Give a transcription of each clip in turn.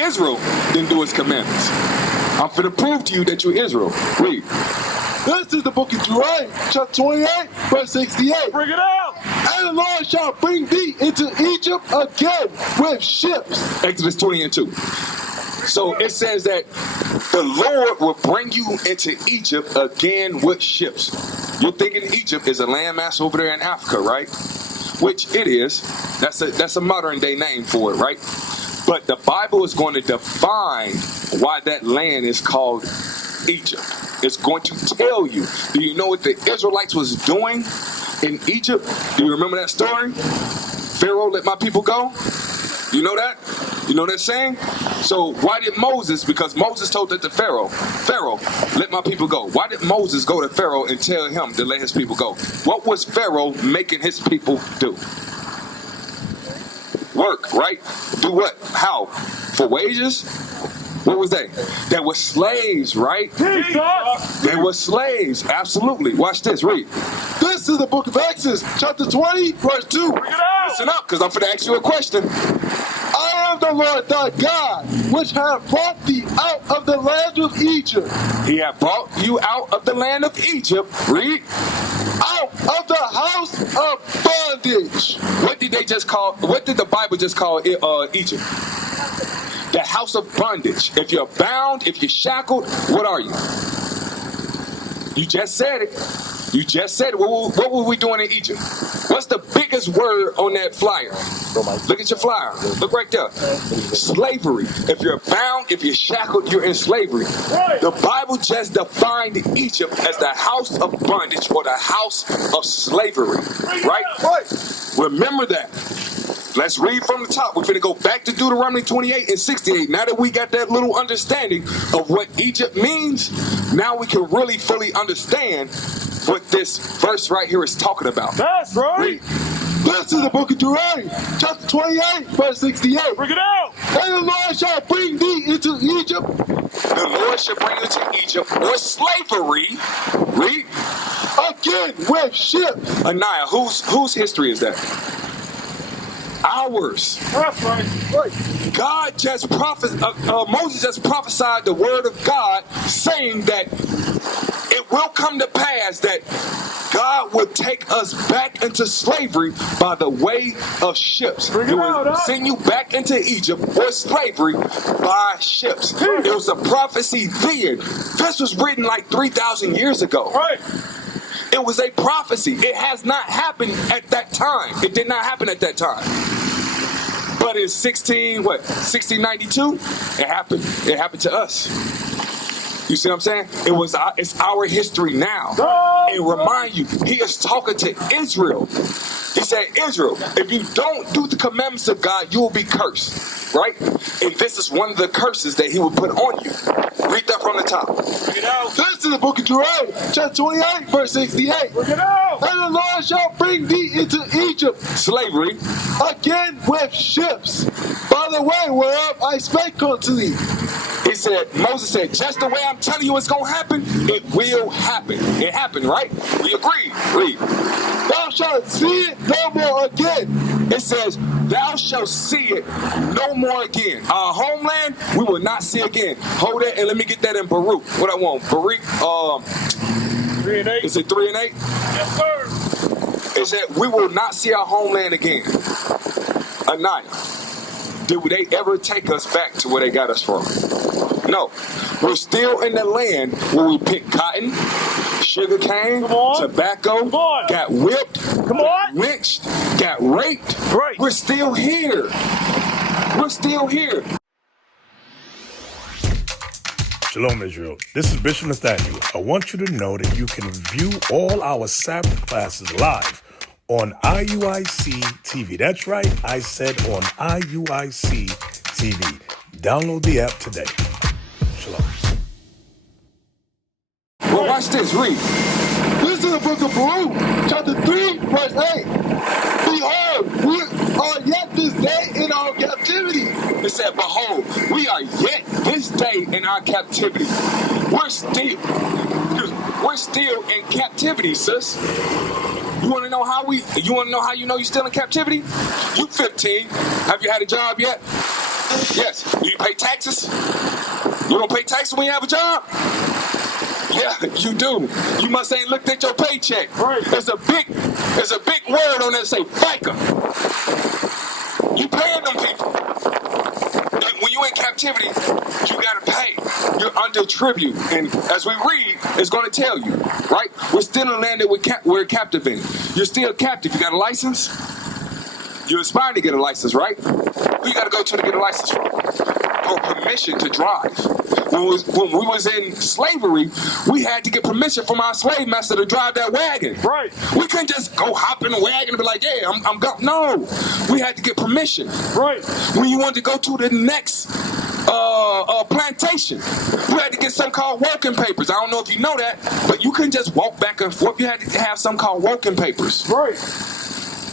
Israel didn't do his commandments. I'm finna prove to you that you're Israel. Read. This is the book of Deuteronomy, chapter 28, verse 68. Bring it out! And the Lord shall bring thee into Egypt again with ships. Exodus 20:2. So it says that the Lord will bring you into Egypt again with ships. You're thinking Egypt is a landmass over there in Africa, right? Which it is. That's a modern day name for it, right? But the Bible is going to define why that land is called Egypt. It's going to tell you. Do you know what the Israelites was doing in Egypt? Do you remember that story? Pharaoh, let my people go. You know that? You know that saying? So why did Moses, because Moses told that to Pharaoh, let my people go. Why did Moses go to Pharaoh and tell him to let his people go? What was Pharaoh making his people do? Work, right? Do what? How? For wages? What was they? They were slaves, right? They were slaves, absolutely. Watch this, read. This is the book of Exodus, chapter 20, verse 2. Listen up, because I'm going to ask you a question. I am the Lord thy God, which have brought thee out of the land of Egypt. He have brought you out of the land of Egypt. Read. Out of the house of bondage. What did they just call, what did the Bible just call Egypt? The house of bondage. If you're bound, if you're shackled, what are you? You just said it. You just said it. What were we doing in Egypt? What's the biggest word on that flyer? Look at your flyer. Look right there. Slavery. If you're bound, if you're shackled, you're in slavery. The Bible just defined Egypt as the house of bondage or the house of slavery. Right? Remember that. Let's read from the top. We're going to go back to Deuteronomy 28 and 68. Now that we got that little understanding of what Egypt means, now we can really fully understand what this verse right here is talking about. That's right. Read. This is the book of Deuteronomy, chapter 28, verse 68. Bring it out. And the Lord shall bring thee into Egypt. The Lord shall bring you to Egypt or slavery. Read. Again with ships. Anaya, whose history is that? Ours. That's right. God just Moses just prophesied the word of God, saying that it will come to pass that God will take us back into slavery by the way of ships. He will send you back into Egypt or slavery by ships. It was a prophecy then. This was written like 3,000 years ago. Right. It was a prophecy. It has not happened at that time. It did not happen at that time. But in 1692, it happened. It happened to us. You see what I'm saying? It's our history now. And remind you, he is talking to Israel. He said, Israel, if you don't do the commandments of God, you will be cursed. Right? And this is one of the curses that he will put on you. Read that from the top. Bring it out. This is the book of Deuteronomy, chapter 28, verse 68. Bring it out. And the Lord shall bring thee into Egypt. Slavery. Again with ships. By the way whereof I spake unto thee. He said, Moses said, just the way I'm telling you it's going to happen, it will happen. It happened, right? We agree. Read. Thou shalt see it no more again. It says, thou shalt see it no more again. Our homeland, we will not see again. Hold that and let me get that in Baruch. What I want? Baruch, 3 and 8. is it 3 and 8? Yes, sir. It said, we will not see our homeland again. Anaya, did they ever take us back to where they got us from? No. We're still in the land where we picked cotton, sugar cane, tobacco, got whipped, got lynched, got raped. Right. We're still here. We're still here. Shalom, Israel. This is Bishop Nathaniel. I want you to know that you can view all our Sabbath classes live on IUIC TV. That's right, I said on IUIC TV. Download the app today. Shalom. Well, watch this. Read. This is the book of Baruch, chapter 3, verse 8. Behold, we are yet this day in our captivity. It said, behold, we are yet this day in our captivity. We're still in captivity, sis. You want to know how you know you're still in captivity? You 15. Have you had a job yet? Yes. Do you pay taxes? You don't pay taxes when you have a job? Yeah, you do. You must ain't looked at your paycheck. Right. There's a big word on there that say FICA. You paying them people. When you in captivity, you gotta pay. You're under tribute. And as we read, it's gonna tell you, right? We're still in a land that we're captive in. You're still captive. You got a license? You're aspiring to get a license, right? Who you gotta go to get a license from? For permission to drive. When we was in slavery, we had to get permission from our slave master to drive that wagon. Right. We couldn't just go hop in the wagon and be like, yeah, I'm going. No, we had to get permission. Right. When you wanted to go to the next plantation, you had to get something called working papers. I don't know if you know that, but you couldn't just walk back and forth. You had to have something called working papers. Right.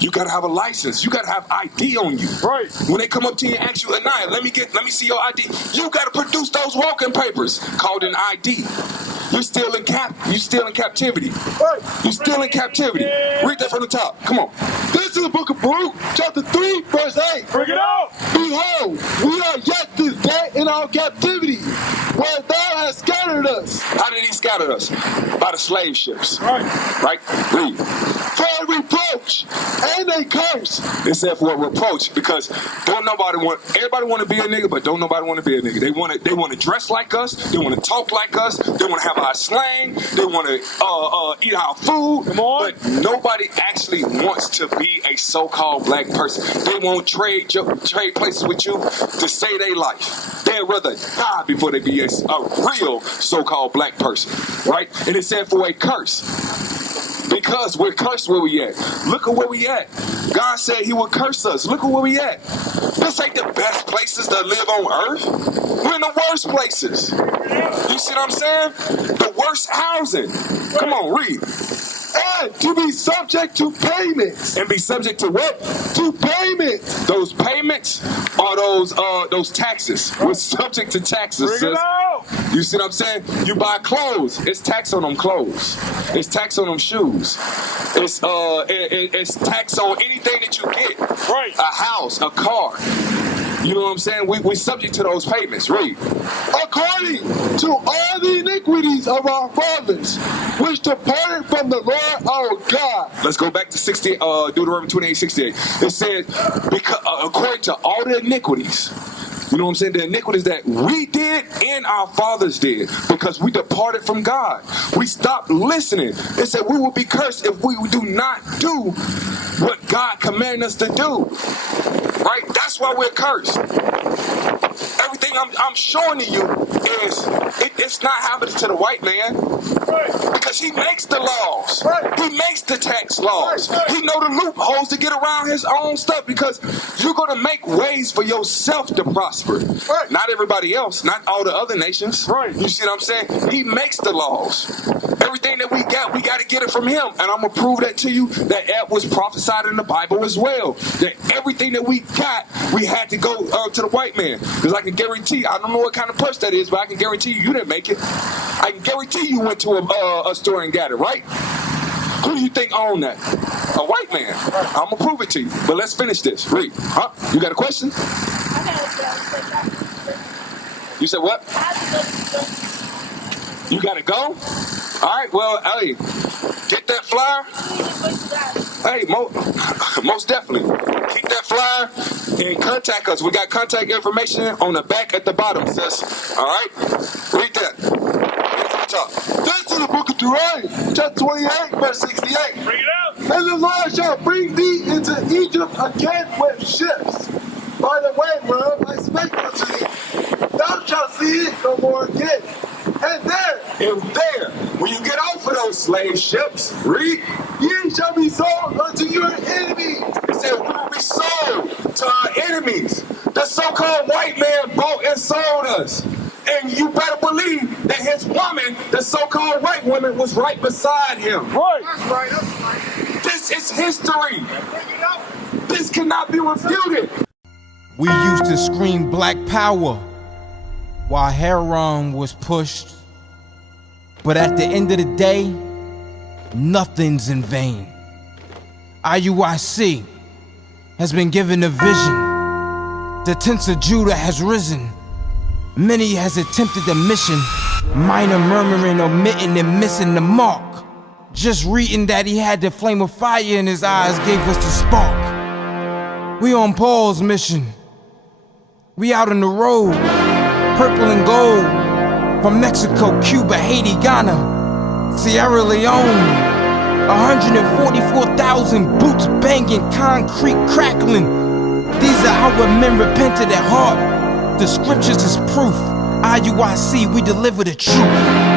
You gotta have a license. You gotta have ID on you. Right. When they come up to you and ask you, Anaya, let me see your ID. You gotta produce those walking papers called an ID. You're still in captivity. Right. You're still in captivity. Read that from the top. Come on. This is the book of Baruch, chapter 3, verse 8. Bring it out. Behold, we are yet this day in our captivity, where thou hast scattered us. How did he scatter us? By the slave ships. Right. Right? Read. For a reproach and a curse. It said for a reproach because everybody want to be a nigga, but don't nobody want to be a nigga. They want to dress like us. They want to talk like us. They want to have our slang. They want to eat our food. Come on. But nobody actually wants to be a so-called black person. They won't trade places with you to save their life. They'd rather die before they be a real so-called black person, right? And it said for a curse. Because we're cursed where we at. Look at where we at. God said he would curse us. Look at where we at. This ain't the best places to live on earth. We're in the worst places. You see what I'm saying? The worst housing. Come on, read. And to be subject to payments. And be subject to what? To payments. Those payments are those taxes. We're subject to taxes, Bring it sis. out. You see what I'm saying? You buy clothes, it's tax on them clothes. It's tax on them shoes. It's tax on anything that you get. Right. A house, a car. You know what I'm saying? We subject to those payments. Read. According to all the iniquities of our fathers, which departed from the Lord our God. Let's go back to Deuteronomy 28:68. It said, because according to all the iniquities. You know what I'm saying? The iniquities that we did and our fathers did because we departed from God. We stopped listening. It said we will be cursed if we do not do what God commanded us to do. Right? That's why we're cursed. Everything I'm showing to you is it's not happening to the white man. Right. Because he makes the laws. Right. He makes the tax laws. Right. He know the loopholes to get around his own stuff because you're going to make ways for yourself to prosper. Right. Not everybody else, not all the other nations. Right. You see what I'm saying? He makes the laws. Everything that we got to get it from him. And I'm going to prove that to you that was prophesied in the Bible as well. That everything that we got, we had to go to the white man. Because I can guarantee, I don't know what kind of purse that is, but I can guarantee you didn't make it. I can guarantee you went to a store and got it, right? Who do you think owned that? A white man. I'm going to prove it to you. But let's finish this. Read. Huh? You got a question? You said what? You got to go? All right, well, hey, get that flyer. Hey, most definitely. Keep that flyer and contact us. We got contact information on the back at the bottom, sis. All right? Read that. This is the book of Deuteronomy, chapter 28, verse 68. Bring it out. And the Lord shall bring thee into Egypt again with ships. By the way, whereof I spake unto thee, thou shalt see it no more again. And there, when you get off of those slave ships, read, ye shall be sold unto your enemies. it said we will be sold to our enemies. The so-called white man bought and sold us. And you better believe that his woman, the so-called white woman, was right beside him. Right. This is history. This cannot be refuted. We used to scream black power while Heron was pushed. But at the end of the day, nothing's in vain. IUIC has been given a vision The tents of Judah has risen. Many has attempted the mission, minor murmuring, omitting, and missing the mark. Just reading that he had the flame of fire in his eyes gave us the spark. We on Paul's mission. We out on the road, purple and gold, from Mexico, Cuba, Haiti, Ghana, Sierra Leone. 144,000 boots banging, concrete crackling. These are how men repented at heart. The scriptures is proof. IUIC, we deliver the truth.